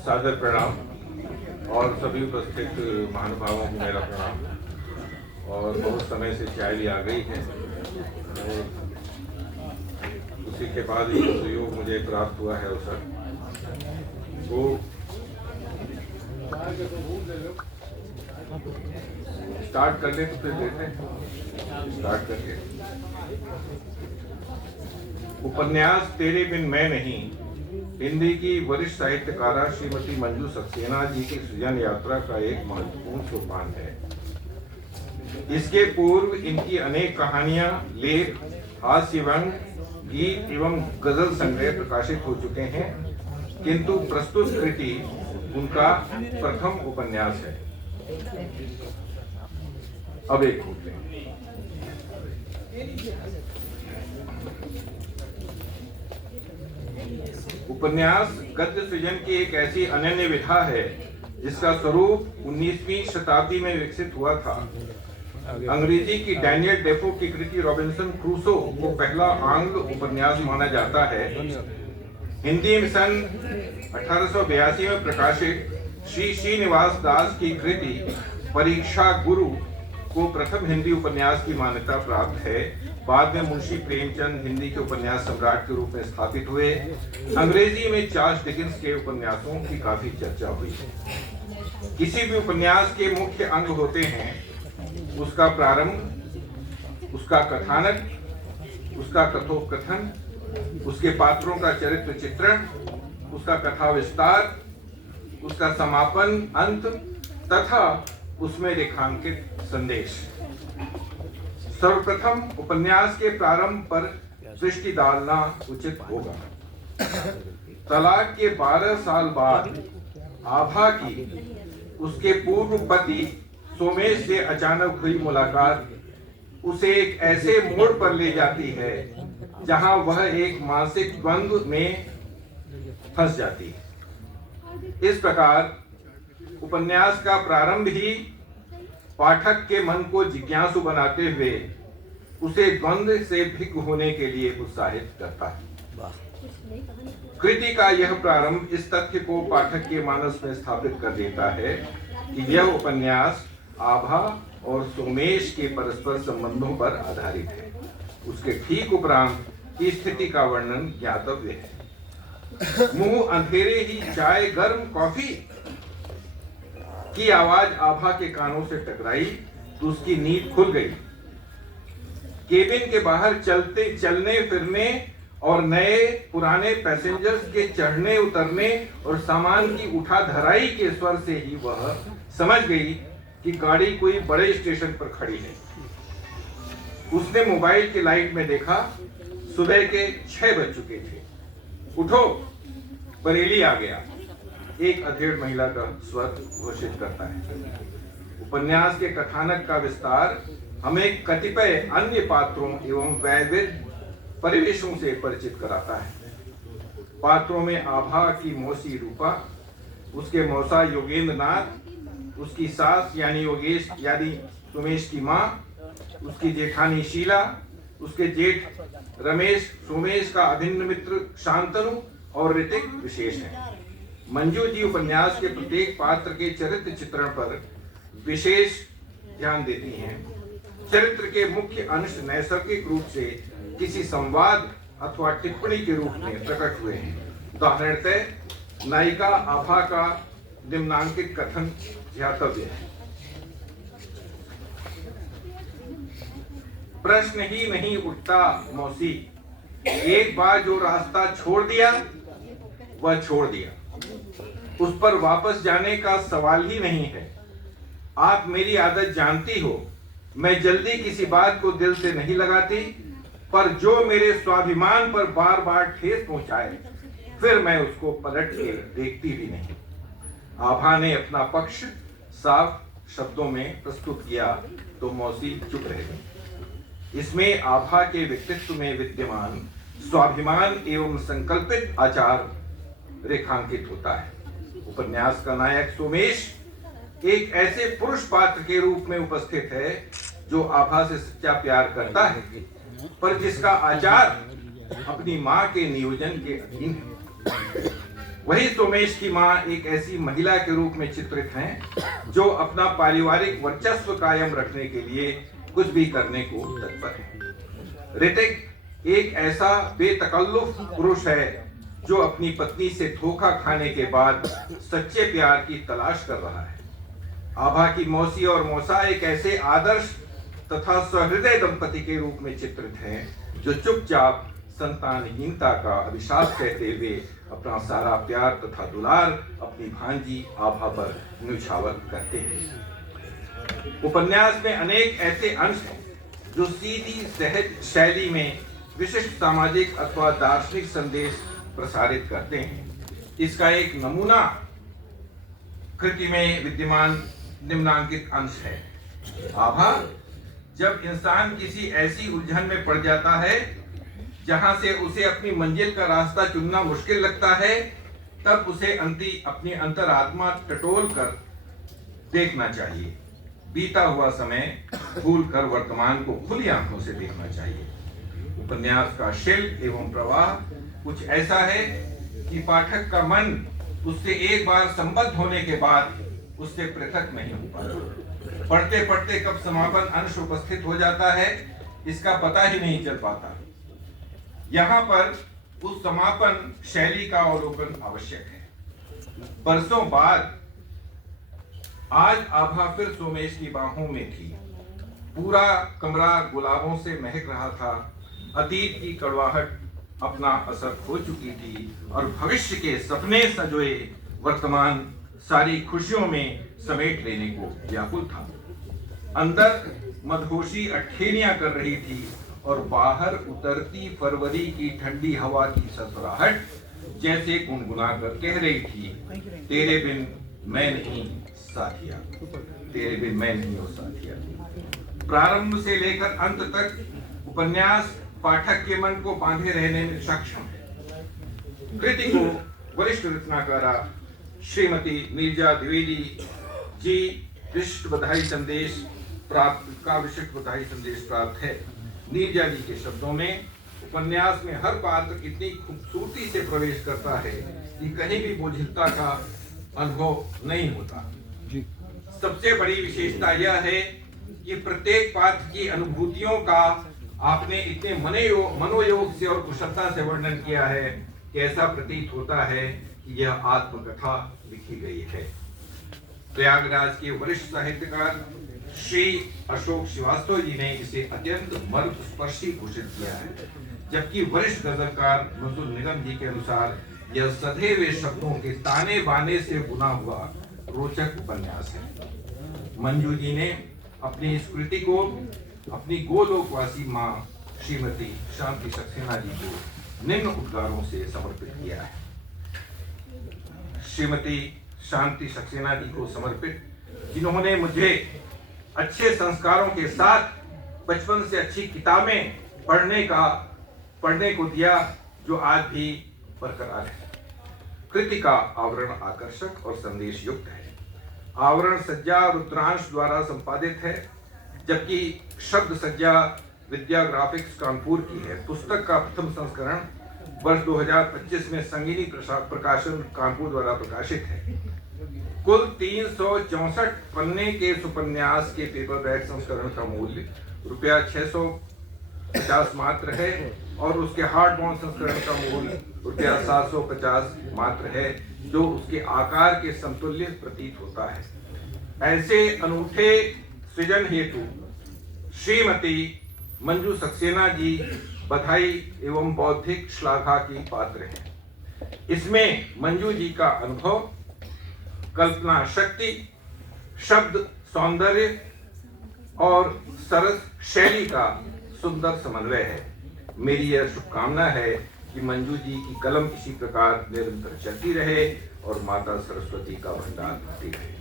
सादर प्रणाम और सभी उपस्थित महानुभावों को मेरा प्रणाम। और बहुत समय से चाय आ गई है और उसी के बाद ये सहयोग मुझे प्राप्त हुआ है अवसर। तो स्टार्ट कर ले तो फिर देते हैं स्टार्ट करके। उपन्यास तेरे बिन मैं नहीं हिंदी की वरिष्ठ साहित्यकारा श्रीमती मंजू सक्सेना जी की सृजन यात्रा का एक महत्वपूर्ण सोपान है। इसके पूर्व इनकी अनेक कहानियां, लेख, हास्य व्यंग, गीत एवं गजल संग्रह प्रकाशित हो चुके हैं, किंतु प्रस्तुत कृति उनका प्रथम उपन्यास है। अब एक खोलते हैं। उपन्यास गद्य सृजन की एक ऐसी अनन्य विधा है जिसका स्वरूप 19वीं शताब्दी में विकसित हुआ था। अंग्रेजी की डैनियल डेफो की कृति रॉबिन्सन क्रूसो को पहला आंग्ल उपन्यास माना जाता है। हिंदी में सन 1882 में प्रकाशित श्री श्रीनिवास दास की कृति परीक्षा गुरु को प्रथम हिंदी उपन्यास की मान्यता प्राप्त है। बाद में मुंशी प्रेमचंद हिंदी के उपन्यास सम्राट के रूप में स्थापित हुए। अंग्रेजी में चार्ल्स डिकेंस के उपन्यासों की काफी चर्चा हुई। किसी भी उपन्यास के मुख्य अंग होते हैं उसका प्रारंभ, उसका कथानक, उसका कथोपकथन, उसके पात्रों का चरित्र चित्रण, उसका कथा विस्तार, उसका समापन अंत तथा उसमें रेखांकित संदेश। सर्वप्रथम उपन्यास के प्रारंभ पर दृष्टि डालना उचित होगा। तलाक के 12 साल बाद आभा की उसके पूर्व पति सोमेश से अचानक हुई मुलाकात उसे एक ऐसे मोड़ पर ले जाती है जहां वह एक मानसिक द्वंद्व में फंस जाती है। इस प्रकार उपन्यास का प्रारंभ ही पाठक के मन को जिज्ञासु बनाते हुए उसे द्वंद्व से भिन्न होने के लिए उत्साहित करता है। कृति का यह प्रारंभ इस तथ्य को पाठक के मानस में स्थापित कर देता है कि यह उपन्यास आभा और सोमेश के परस्पर संबंधों पर आधारित है। उसके ठीक उपरांत की स्थिति का वर्णन ज्ञातव्य है। मुंह अंधेरे ही चाय गर्म कॉफी की आवाज आभा के कानों से टकराई तो उसकी नींद खुल गई। केबिन के बाहर चलने फिरने और नए पुराने पैसेंजर्स के चढ़ने उतरने और सामान की उठा धराई के स्वर से ही वह समझ गई कि गाड़ी कोई बड़े स्टेशन पर खड़ी है। उसने मोबाइल की लाइट में देखा, सुबह के 6 बज चुके थे। उठो, बरेली आ गया, एक अधेड़ महिला का स्वर घोषित करता है। उपन्यास के कथानक का विस्तार हमें कतिपय अन्य पात्रों एवं वैविध्य परिवेशों से परिचित कराता है। पात्रों में आभा की मौसी रूपा, उसके मौसा योगेंद्र नाथ, उसकी सास यानी योगेश यानी सोमेश की माँ, उसकी जेठानी शीला, उसके जेठ रमेश, सोमेश का अभिन्न मित्र शांतनु और ऋतिक विशेष है। मंजू जी उपन्यास के प्रत्येक पात्र के चरित्र चित्रण पर विशेष ध्यान देती हैं। चरित्र के मुख्य अंश नैसर्गिक रूप से किसी संवाद अथवा टिप्पणी के रूप में प्रकट हुए हैं। उदाहरणतः नायिका आभा का निम्नांकित कथन ध्यातव्य है। प्रश्न ही नहीं उठता मौसी, एक बार जो रास्ता छोड़ दिया वह छोड़ दिया, उस पर वापस जाने का सवाल ही नहीं है। आप मेरी आदत जानती हो, मैं जल्दी किसी बात को दिल से नहीं लगाती, पर जो मेरे स्वाभिमान पर बार बार ठेस पहुंचाए फिर मैं उसको पलट के देखती भी नहीं। आभा ने अपना पक्ष साफ शब्दों में प्रस्तुत किया तो मौसी चुप रह गई। इसमें आभा के व्यक्तित्व में विद्यमान स्वाभिमान एवं संकल्पित आचार रेखांकित होता है। उपन्यास का नायक सोमेश एक ऐसे पुरुष पात्र के रूप में उपस्थित है जो आभा से सच्चा प्यार करता है, पर जिसका आचार अपनी मां के नियोजन के अधीन है। वही सोमेश की मां एक ऐसी महिला के रूप में चित्रित हैं जो अपना पारिवारिक वर्चस्व कायम रखने के लिए कुछ भी करने को तत्पर है। ऋतिक एक ऐसा बेतकल्लुफ पुरुष है जो अपनी पत्नी से धोखा खाने के बाद सच्चे प्यार की तलाश कर रहा है। आभा की मौसी और मौसा एक ऐसे आदर्श तथा सहृदय दंपति के रूप में चित्रित हैं जो चुपचाप संतानहीनता का अभिशाप कहते हुए अपना सारा प्यार तथा दुलार अपनी भांजी आभा पर न्यौछावर करते हैं। उपन्यास में अनेक ऐसे अंश हैं जो सीधी सहज शैली में विशिष्ट सामाजिक अथवा दार्शनिक संदेश प्रसारित करते हैं। इसका एक नमूना कृति में विद्यमान निम्नांकित अंश है। आभा जब इंसान किसी ऐसी उलझन में पड़ जाता है जहां से उसे अपनी मंजिल का रास्ता चुनना मुश्किल लगता है, तब उसे अपनी अंतरात्मा टटोल कर देखना चाहिए। बीता हुआ समय भूल कर वर्तमान को खुली आंखों से देखना चाहिए। उपन्यास का शिल्प एवं प्रवाह कुछ ऐसा है कि पाठक का मन उससे एक बार संबद्ध होने के बाद उससे पृथक नहीं हो पाता। पढ़ते पढ़ते कब समापन अंश उपस्थित हो जाता है इसका पता ही नहीं चल पाता। यहाँ पर उस समापन शैली का अवलोकन आवश्यक है। बरसों बाद आज आभा फिर सोमेश की बाहों में थी। पूरा कमरा गुलाबों से महक रहा था। अतीत की कड़वाहट अपना असर खो चुकी थी और भविष्य के सपने संजोए वर्तमान सारी खुशियों में समेट लेने को व्याकुल था। अंदर मदहोशी अठखेलियां कर रही थी और बाहर उतरती फरवरी की ठंडी हवा की ससुराहट जैसे गुनगुना कर कह रही थी, तेरे बिन मैं नहीं साथिया, तेरे बिन मैं नहीं हो साथिया। प्रारंभ से लेकर अंत तक उपन्यास पाठक के मन को बांधे रहने में सक्षम है। कृति को वरिष्ठ रचनाकारा श्रीमती नीरजा द्विवेदी जी विशिष्ट बधाई संदेश प्राप्त है। नीरजा जी के शब्दों में उपन्यास में हर पात्र इतनी खूबसूरती से प्रवेश करता है कि कहीं भी बोझिलता का अनुभव नहीं होता। सबसे बड़ी विशेषता यह है कि प्रत्येक पात्र की अनुभूतियों का आपने इतने मनोयोग से और कुशलता से वर्णन किया है कि ऐसा प्रतीत होता है कि यह आत्मकथा लिखी गई है। प्रयागराज के वरिष्ठ साहित्यकार श्री अशोक श्रीवास्तव जी ने इसे अत्यंत मर्म स्पर्शी घोषित किया है, जबकि वरिष्ठ गजलकार मंसूर निगम जी के अनुसार यह सधे हुए शब्दों के ताने बाने से बुना हुआ रोचक उपन्यास है। मंजू जी ने अपनी इस कृति को अपनी गोलोकवासी मां श्रीमती शांति सक्सेना जी को निम्न उद्गारों से समर्पित किया है। श्रीमती शांति सक्सेना जी को समर्पित, जिन्होंने मुझे अच्छे संस्कारों के साथ बचपन से अच्छी किताबें पढ़ने को दिया, जो आज भी बरकरार है। कृति का आवरण आकर्षक और संदेश युक्त है। आवरण सज्जा रुद्रांश द्वारा संपादित है, जबकि शब्द सज्जा विद्या ग्राफिक्स कानपुर की है। पुस्तक का प्रथम संस्करण वर्ष 2025 में संगीनी प्रकाशन कानपुर द्वारा प्रकाशित है। कुल 364 पन्ने के इस उपन्यास के पेपरबैक संस्करण का मूल्य ₹650 मात्र है और उसके हार्ड बाउंड संस्करण का मूल्य ₹750 मात्र है, जो उसके आकार के समतुल्य प्रतीत होता है। ऐसे अनूठे सृजन हेतु श्रीमती मंजू सक्सेना जी बधाई एवं बौद्धिक श्लाघा की पात्र हैं। इसमें मंजू जी का अनुभव, कल्पना शक्ति, शब्द सौंदर्य और सरस शैली का सुंदर समन्वय है। मेरी यह शुभकामना है कि मंजू जी की कलम इसी प्रकार निरंतर चलती रहे और माता सरस्वती का भंडार भरती रहे।